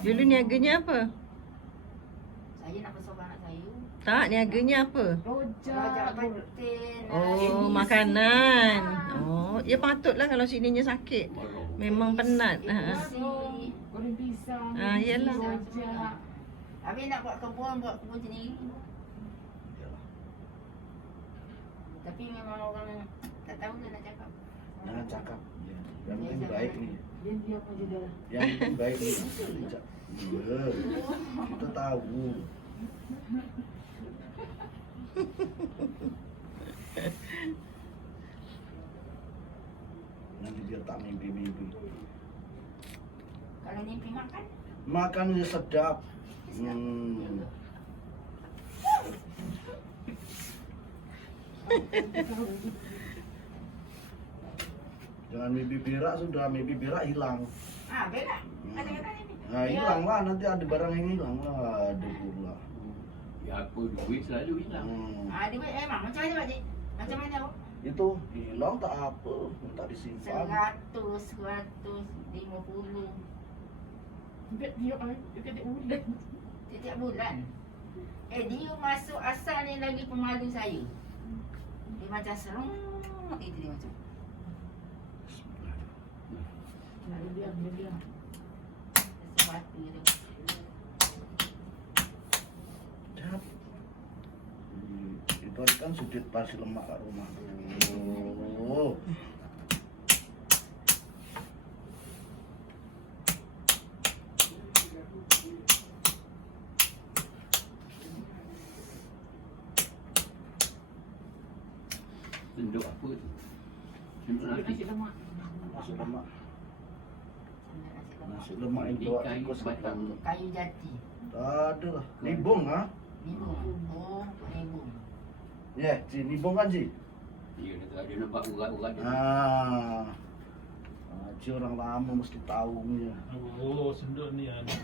Dulu niaganya apa? Saya nak besok anak saya. Tak, niaganya apa? Rojak penting. Oh, makanan. Oh, ya patutlah kalau sininya sakit. Memang penat. Ha. Goreng pisang. Ah, iyalah. Rojak. Habis nak buat kebun sendiri. Tapi memang orang tak tahu dia nak cakap. Jangan cakap. Ya. Yang penting baik nih. Dia diam aja dah. Yang penting baik nih. Iya. Kita tahu. Nanti dia tak mimpi-mimpi. Kalau mimpi makan, Makannya sedap. Hmm. Jangan mimpi berak sudah, mimpi berak hilang. berak. Kata-kata ni. Nah hilang lah, nanti ada barang yang hilang lah, aduh pula. Ya apa duit selalu hilang. Dia memang macam mana Pak Cik? Macam mana awak? Itu hilang tak apa, minta disimpan. 150 Dia tiap bulan. setiap bulan. Dia masuk asal ni lagi pemalu saya. Dia macam serong. Itu dia macam. Dia diam. Sesuatu tu. Jap. Itu kan sudut pasti lemak kat rumah. Oh. Senduk apa tu? Senduk Nasi nasi. lemak. Nasi lemak. Nasi lemak. Nasi lemak itu Ikan tikus batang. ketang. Kayu jati. Tak ada lah. Nibung ah. Nibung. Oh, nibung. Ya, Ci, nibung kan Ci? Dia nampak urat-urat dia. Ci orang lama mesti tahu ni. Oh, senduk ni ada.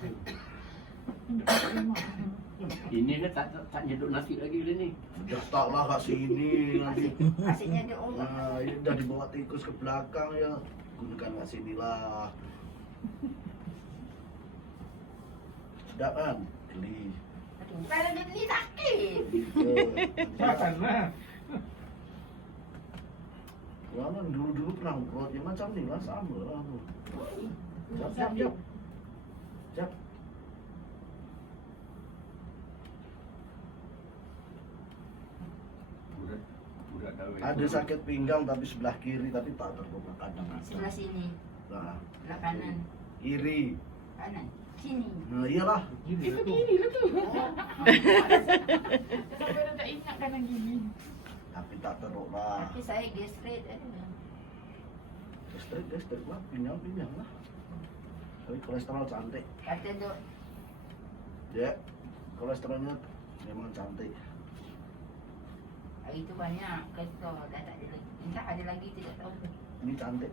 Ini dah tak nyeduk nasi lagi dia ni. Letaklah kat sini nanti. Asyiknya dia orang. Ini dah dibawa tikus ke belakang ya. Gunakan kat sini lah. Sedap kan? Geli. Aduh, kalau dia beli sakit. Makanlah. Lama dulu pernah buat ya macam ni lah sama lah. Jap. Budak kahwin. Ada sakit pinggang tapi sebelah kiri tapi tak terluka kadang. Sebelah sini. Nah, Sebelah kanan. kiri. Kanan. Sini. Nah, iyalah. Gini lah tu. Kenapa dia tak ingat kanan gini? Tapi tak teruk lah. Tapi saya gastrit ada. Gastrik lah, pinggang lah. Tapi kolesterol cantik. Kata tu, Ya, kolesterolnya memang cantik. hari tu banyak kata dah tak ada lagi. Entah ada lagi tidak tahu. Ini cantik.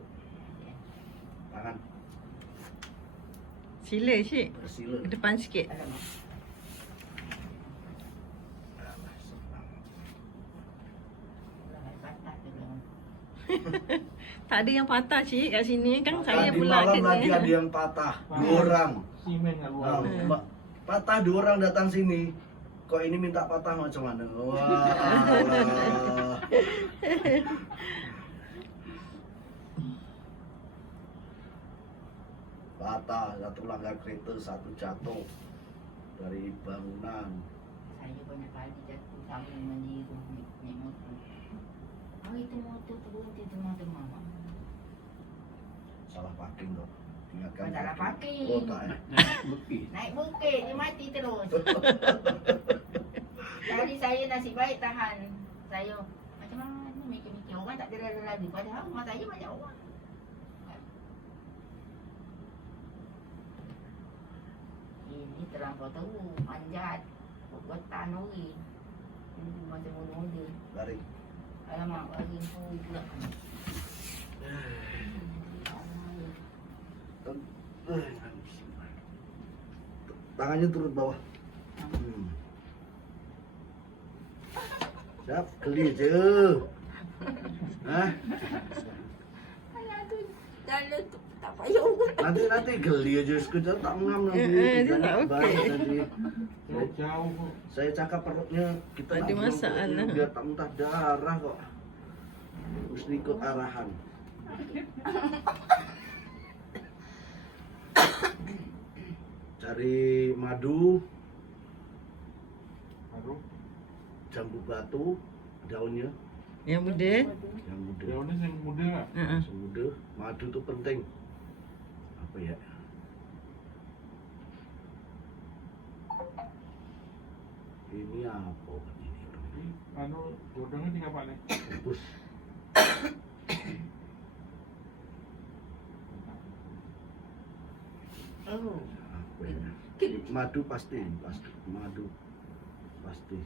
Tangan Sila Syed. bersila. Ke depan sikit. Alamak. Alah, senang. Patah tu lah. Tak ada yang patah Syed kat sini kan saya Tadi pula malam lagi ada kena. yang patah. 2 orang. Simen kat luar. Patah 2 orang datang sini. Kok ini minta patah macam mana? Wah. Patah, satu langgar kereta, satu jatuh dari bangunan. Saya banyak kali jatuh sama meniru naik motor. Hari tu motor terhenti tengah-tengah. Salah parking kok. Ingatkan. Salah parking. Oh tak ya. Bukit. Naik bukit, dia mati terus. Tadi saya nasib baik tahan. Saya macam mana mikir-mikir orang tak ada lalu. Padahal rumah saya banyak orang. Ini terlampau tahu, manjat. Gotan nori. Macam muda-muda. Lari. Alamak, lagi pula. Tangannya turun bawah. Siap, geli je. Hah? Ayah tu jalan tu tak payah urut. Nanti geli aja sekejap tak ngam nanti. Dia tak Banyak okey. banget nanti. Jauh kok. Saya cakap perutnya kita Ada nak buang masalah. perutnya biar tak muntah darah kok. Mesti ikut arahan. Cari madu, Baru. jambu batu, daunnya Yang muda. yang muda. Ya udah yang muda lah. Ha. Yang muda, madu tuh penting. Apa ya? Ini apa ini? Ini anu godongnya tinggal apa nih? Bungkus. Oh. Apa ya? Madu pasti, madu pasti.